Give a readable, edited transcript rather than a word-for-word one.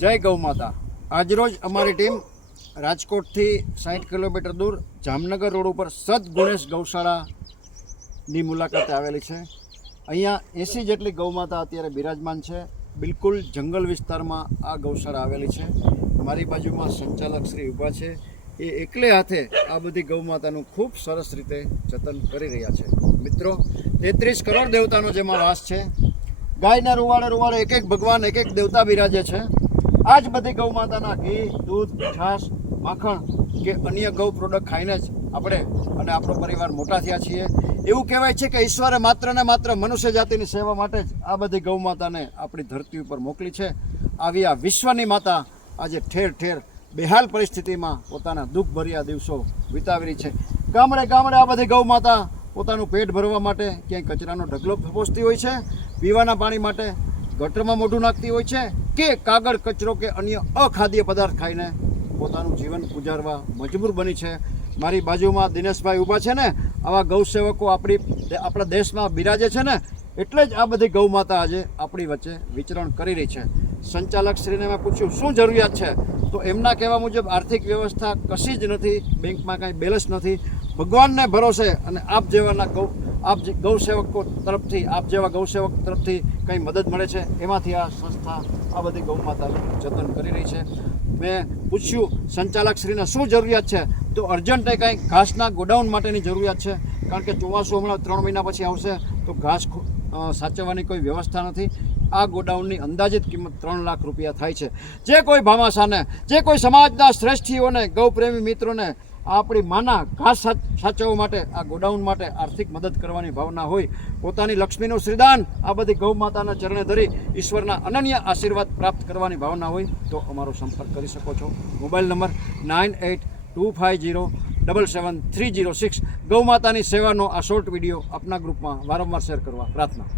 જય ગૌ માતા। આજરોજ અમારી ટીમ રાજકોટથી 60 કિલોમીટર દૂર જામનગર રોડ ઉપર સદગુણેશ ગૌશાળાની મુલાકાતે આવેલી છે। અહીંયા 80 જેટલી ગૌ માતા અત્યારે બિરાજમાન છે। બિલકુલ જંગલ વિસ્તારમાં આ ગૌશાળા આવેલી છે। મારી બાજુમાં સંચાલક શ્રી ઊભા છે, એ એકલે હાથે આ બધી ગૌ માતાનું ખૂબ સરસ રીતે જતન કરી રહ્યા છે। મિત્રો, 33 કરોડ દેવતાનો જેમાં વાસ છે। ગાયના રૂવાડે રૂવાડે એક એક ભગવાન, એક એક દેવતા બિરાજે છે। આ જ બધી ગૌ માતાના ઘી, દૂધ, છાશ, માખણ કે અન્ય ગૌ પ્રોડક્ટ ખાઈને જ આપણે અને આપણો પરિવાર મોટા થયા છીએ। એવું કહેવાય છે કે ઈશ્વરે માત્ર ને માત્ર મનુષ્ય જાતિની સેવા માટે જ આ બધી ગૌ માતાને આપણી ધરતી ઉપર મોકલી છે। આવી આ વિશ્વની માતા આજે ઠેર ઠેર બેહાલ પરિસ્થિતિમાં પોતાના દુઃખભર્યા દિવસો વિતાવી રહી છે। ગામડે ગામડે આ બધી ગૌ માતા પોતાનું પેટ ભરવા માટે ક્યાંય કચરાનો ઢગલો ફપોસતી હોય છે, પીવાના પાણી માટે ગટરમાં મોઢું નાખતી હોય છે, કે કાગળ કચરો કે અન્ય અખાદ્ય પદાર્થ ખાઈને પોતાનું જીવન ગુજારવા મજબૂર બની છે। મારી બાજુમાં દિનેશભાઈ ઊભા છે ને, આવા ગૌ સેવકો આપણા દેશમાં બિરાજે છે ને, એટલે જ આ બધી ગૌ માતા આજે આપણી વચ્ચે વિચરણ કરી રહી છે। સંચાલક શ્રીને મેં પૂછ્યું શું જરૂરિયાત છે, તો એમના કહેવા મુજબ આર્થિક વ્યવસ્થા કશી જ નથી, બેંકમાં કાંઈ બેલેન્સ નથી, ભગવાનને ભરોસે અને આપ જેવાના ગૌ સેવકો તરફથી, આપ જેવા ગૌ સેવક તરફથી કંઈ મદદ મળે છે, એમાંથી આ સંસ્થા આ બધી ગૌ માતાનું જતન કરી રહી છે। મેં પૂછ્યું સંચાલક શ્રીને શું જરૂરિયાત છે, તો અર્જન્ટે કંઈક ઘાસના ગોડાઉન માટેની જરૂરિયાત છે, કારણ કે ચોમાસું હમણાં 3 મહિના પછી આવશે તો ઘાસ સાચવવાની કોઈ વ્યવસ્થા નથી। આ ગોડાઉનની અંદાજિત કિંમત 3 લાખ રૂપિયા થાય છે। જે કોઈ ભામાશાને, જે કોઈ સમાજના શ્રેષ્ઠીઓને, ગૌપ્રેમી મિત્રોને આપણી માના ઘાસ સાચવવા માટે, આ ગોડાઉન માટે આર્થિક મદદ કરવાની ભાવના હોય, પોતાની લક્ષ્મીનું શ્રીદાન આ બધી ગૌ માતાના ચરણે ધરી ઈશ્વરના અનન્ય આશીર્વાદ પ્રાપ્ત કરવાની ભાવના હોય તો અમારો સંપર્ક કરી શકો છો। Mobile number 9825077306। ગૌ માતાની સેવાનો આ શોર્ટ વિડીયો આપના ગ્રુપમાં વારંવાર શેર કરવા પ્રાર્થના।